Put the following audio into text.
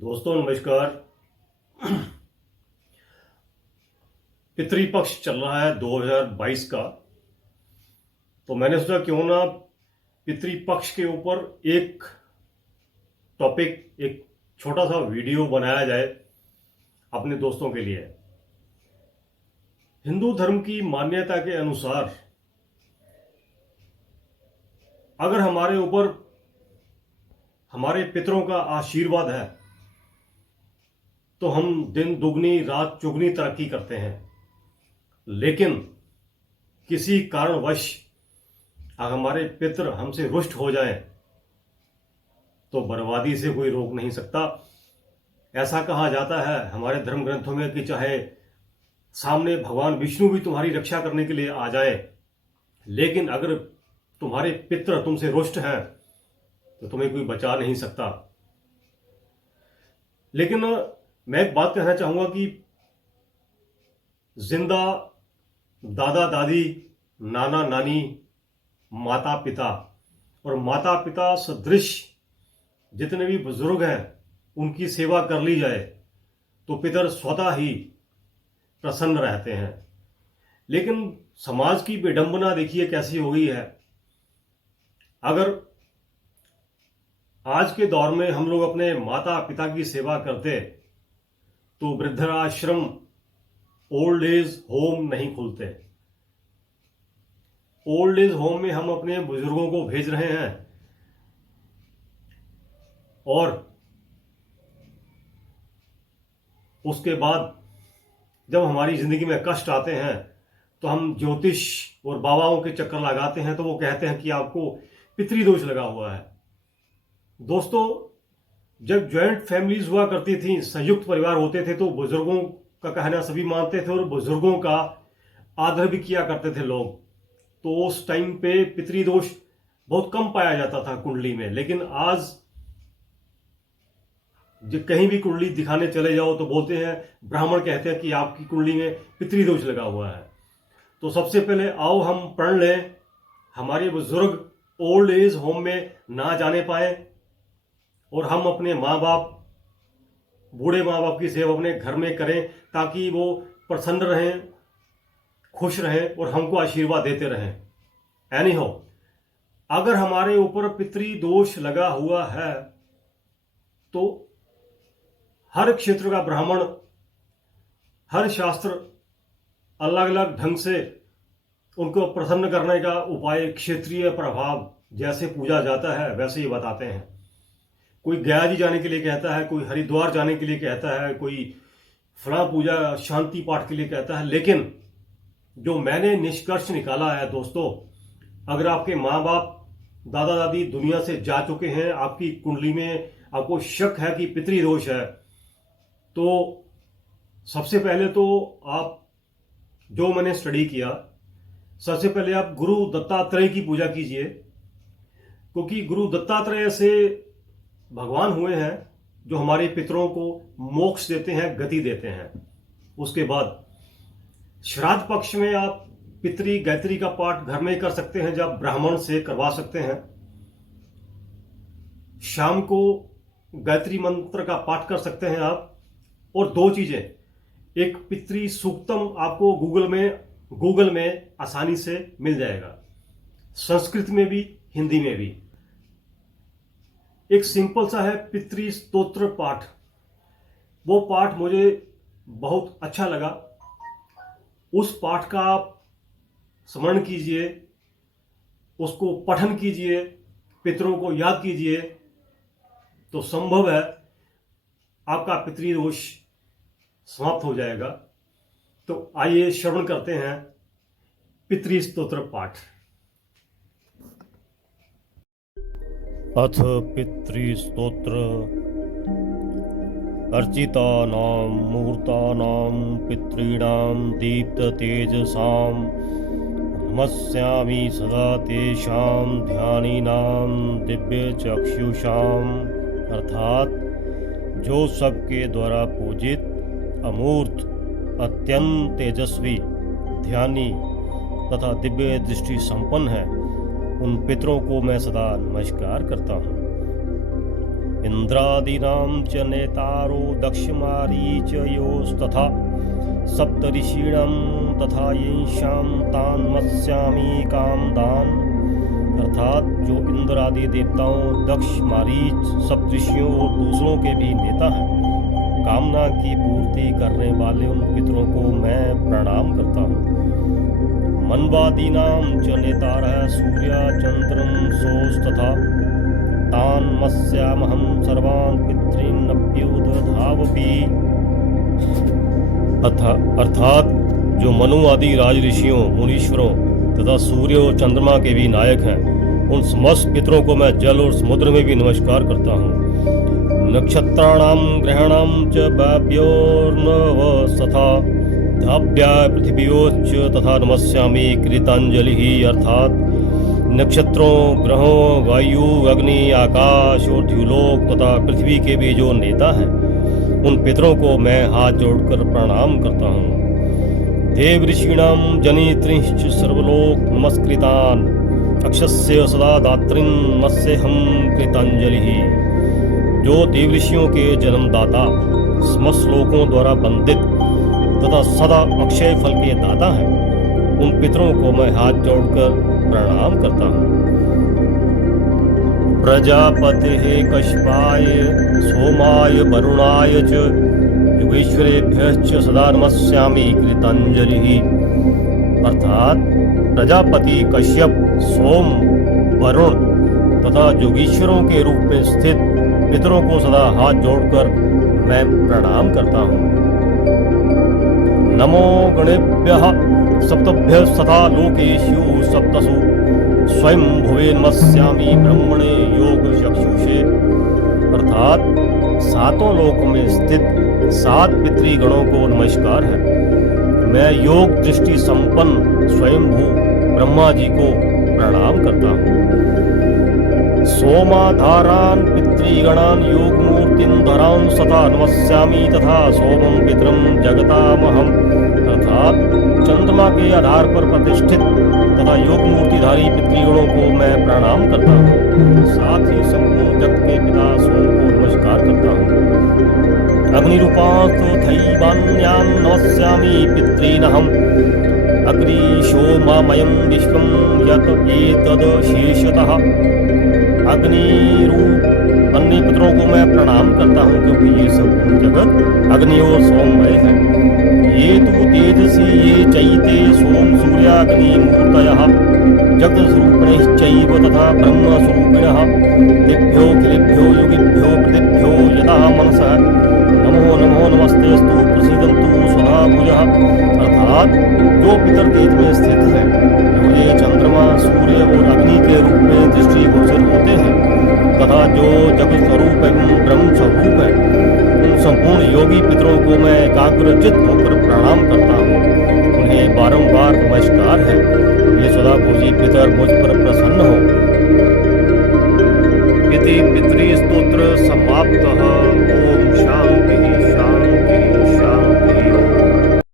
दोस्तों नमस्कार। पितृपक्ष चल रहा है 2022 का, तो मैंने सोचा क्यों ना पितृपक्ष के ऊपर एक टॉपिक, एक छोटा सा वीडियो बनाया जाए अपने दोस्तों के लिए। हिंदू धर्म की मान्यता के अनुसार अगर हमारे ऊपर हमारे पितरों का आशीर्वाद है तो हम दिन दुगनी रात चौगुनी तरक्की करते हैं। लेकिन किसी कारणवश अगर हमारे पितर हमसे रुष्ट हो जाएं तो बर्बादी से कोई रोक नहीं सकता। ऐसा कहा जाता है हमारे धर्म ग्रंथों में कि चाहे सामने भगवान विष्णु भी तुम्हारी रक्षा करने के लिए आ जाए, लेकिन अगर तुम्हारे पितर तुमसे रुष्ट हैं तो तुम्हें कोई बचा नहीं सकता। लेकिन मैं एक बात कहना चाहूंगा कि जिंदा दादा दादी, नाना नानी, माता पिता और माता पिता सदृश जितने भी बुजुर्ग हैं उनकी सेवा कर ली जाए तो पितर स्वतः ही प्रसन्न रहते हैं। लेकिन समाज की विडंबना देखिए कैसी हो गई है। अगर आज के दौर में हम लोग अपने माता पिता की सेवा करते तो वृद्धाश्रम, ओल्ड एज होम नहीं खुलते। ओल्ड एज होम में हम अपने बुजुर्गों को भेज रहे हैं और उसके बाद जब हमारी जिंदगी में कष्ट आते हैं तो हम ज्योतिष और बाबाओं के चक्कर लगाते हैं तो वो कहते हैं कि आपको पितृदोष लगा हुआ है। दोस्तों, जब जॉइंट फैमिलीज हुआ करती थी, संयुक्त परिवार होते थे, तो बुजुर्गों का कहना सभी मानते थे और बुजुर्गों का आदर भी किया करते थे लोग। तो उस टाइम पे पितृदोष बहुत कम पाया जाता था कुंडली में। लेकिन आज जब कहीं भी कुंडली दिखाने चले जाओ तो बोलते हैं, ब्राह्मण कहते हैं कि आपकी कुंडली में पितृदोष लगा हुआ है। तो सबसे पहले आओ हम पढ़ लें, हमारे बुजुर्ग ओल्ड एज होम में ना जाने पाए और हम अपने माँ बाप, बूढ़े माँ बाप की सेवा अपने घर में करें ताकि वो प्रसन्न रहें, खुश रहें और हमको आशीर्वाद देते रहें। एनी हो, अगर हमारे ऊपर पितृदोष लगा हुआ है तो हर क्षेत्र का ब्राह्मण, हर शास्त्र अलग अलग ढंग से उनको प्रसन्न करने का उपाय, क्षेत्रीय प्रभाव जैसे पूजा जाता है वैसे ही बताते हैं। कोई गया जी जाने के लिए कहता है, कोई हरिद्वार जाने के लिए कहता है, कोई फला पूजा शांति पाठ के लिए कहता है। लेकिन जो मैंने निष्कर्ष निकाला है दोस्तों, अगर आपके माँ बाप, दादा दादी दुनिया से जा चुके हैं, आपकी कुंडली में आपको शक है कि पितृदोष है, तो सबसे पहले तो आप, जो मैंने स्टडी किया, सबसे पहले आप गुरु दत्तात्रेय की पूजा कीजिए, क्योंकि गुरु दत्तात्रेय से भगवान हुए हैं जो हमारे पितरों को मोक्ष देते हैं, गति देते हैं। उसके बाद श्राद्ध पक्ष में आप पितृ गायत्री का पाठ घर में कर सकते हैं, जब ब्राह्मण से करवा सकते हैं। शाम को गायत्री मंत्र का पाठ कर सकते हैं आप। और दो चीजें, एक पितृ सूक्तम आपको गूगल में आसानी से मिल जाएगा, संस्कृत में भी, हिंदी में भी। एक सिंपल सा है पितृ स्तोत्र पाठ, वो पाठ मुझे बहुत अच्छा लगा। उस पाठ का आप स्मरण कीजिए, उसको पठन कीजिए, पितरों को याद कीजिए, तो संभव है आपका पितृदोष समाप्त हो जाएगा। तो आइए श्रवण करते हैं पितृ स्तोत्र पाठ। अथ पितृस्तोत्र। अर्चितानां मुहूर्तानां पितॄणां दीप्ततेजसां नमस्यामि सदा तेषां ध्यानिनां दिव्यचक्षुषाम्। अर्थात जो सबके द्वारा पूजित, अमूर्त, अत्यंत तेजस्वी, ध्यानी तथा दिव्य दृष्टि संपन्न है, उन पितरों को मैं सदा नमस्कार करता हूँ। इंद्रादीनां च नेतारो दक्षमारीचयोस्तथा सप्तऋषीणां तथा येषां तान् मत्स्यामि कामदान्। अर्थात जो इंद्र आदि देवताओं, दक्ष, मारीच, सप्तऋषियों और दूसरों के भी नेता हैं, कामना की पूर्ति करने वाले उन पितरों को मैं प्रणाम करता हूँ। मनवादीनां च नेतारः सूर्या चंद्रं सोस्तथा तान् मत्स्यामहं सर्वान् पितॄनप्युदधावपि। अर्थात जो मनु आदि राज ऋषियों, मुनीश्वरों तथा सूर्य और चंद्रमा के भी नायक हैं, उन समस्त पितरों को मैं जल और समुद्र में भी नमस्कार करता हूँ। नक्षत्राणां ग्रहाणां च वाप्योर्नवस्तथा धाभ्याय पृथिव्योश्च तथा नमस्यामि कृतांजलिः। अर्थात नक्षत्रों, ग्रहों, वायु, अग्नि, आकाश और द्युलोक तथा पृथ्वी के भी जो नेता हैं, उन पितरों को मैं हाथ जोड़कर प्रणाम करता हूँ। देव ऋषीणां जनित्रिंश्च सर्वलोक नमस्कृतान् अक्षस्य सदा दात्रिन् मत्स्यहं कृतांजलिः। जो देव ऋषियों के जन्मदाता, समस्त लोकों द्वारा वंदित तथा सदा अक्षय फल के दाता हैं, उन पितरों को मैं हाथ जोड़कर प्रणाम करता हूँ। प्रजापतेः कश्यपाय सोमाय वरुणाय च योगेश्वरेभ्यश्च सदा नमस्यामि कृतांजलिः। अर्थात प्रजापति कश्यप, सोम, वरुण तथा योगीश्वरों के रूप में स्थित पितरों को सदा हाथ जोड़कर मैं प्रणाम करता हूँ। नमो गणेभ्यः सप्तभ्यस्तथा लोकेषु सप्तसु स्वयं भुवे नमस्यामि ब्रह्मणे योग चक्षुषे। अर्थात सातों लोक में स्थित 7 पितृ गणों को नमस्कार है। मैं योग दृष्टि संपन्न स्वयंभू ब्रह्मा जी को प्रणाम करता हूँ। सोमाधारान् पितृगणान् योगमूर्तिं धरान् सदा नमस्यामि तथा सोमं पितरं जगतामहम्। अर्थात चंद्रमा के आधार पर प्रतिष्ठित तथा योग मूर्तिधारी पितृगणों को मैं प्रणाम करता हूँ। साथ ही संपूर्ण जगत के पिता सोम को नमस्कार करता हूँ। अग्निरूपास्तथैवान्यान् नमस्यामि पितॄनहम्। अग्निशोममयं विश्वं यत् एतदशेषतः। अग्निरूप अन्य पितरों को मैं प्रणाम करता हूँ, क्योंकि ये संपूर्ण जगत अग्नि और सोममय है। ये तु तेजसी ये चैते सोम सूर्याग्नि मूर्तयः जगतस्वरूपिणश्चैव तथा ब्रह्मस्वरूपिणः। तेभ्यो खिलेभ्यो योगिभ्यो प्रतिभ्यो यदा मनसः नमो नमो नमस्तेस्तु प्रसीदन्तु स्वधा भुजः। अर्थात जो पितर तेज में स्थित है, ये चंद्रमा, सूर्य और अग्नि के रूप में दृष्टिगोचर होते हैं तथा जो जगत स्वरूप एवं ब्रह्म स्वरूप है, उन संपूर्ण योगी पितरों को मैं एकाग्रचित होकर प्रणाम करता हूँ। उन्हें बारंबार नमस्कार है। ये सदा भोजी पितर मुझ पर प्रसन्न हो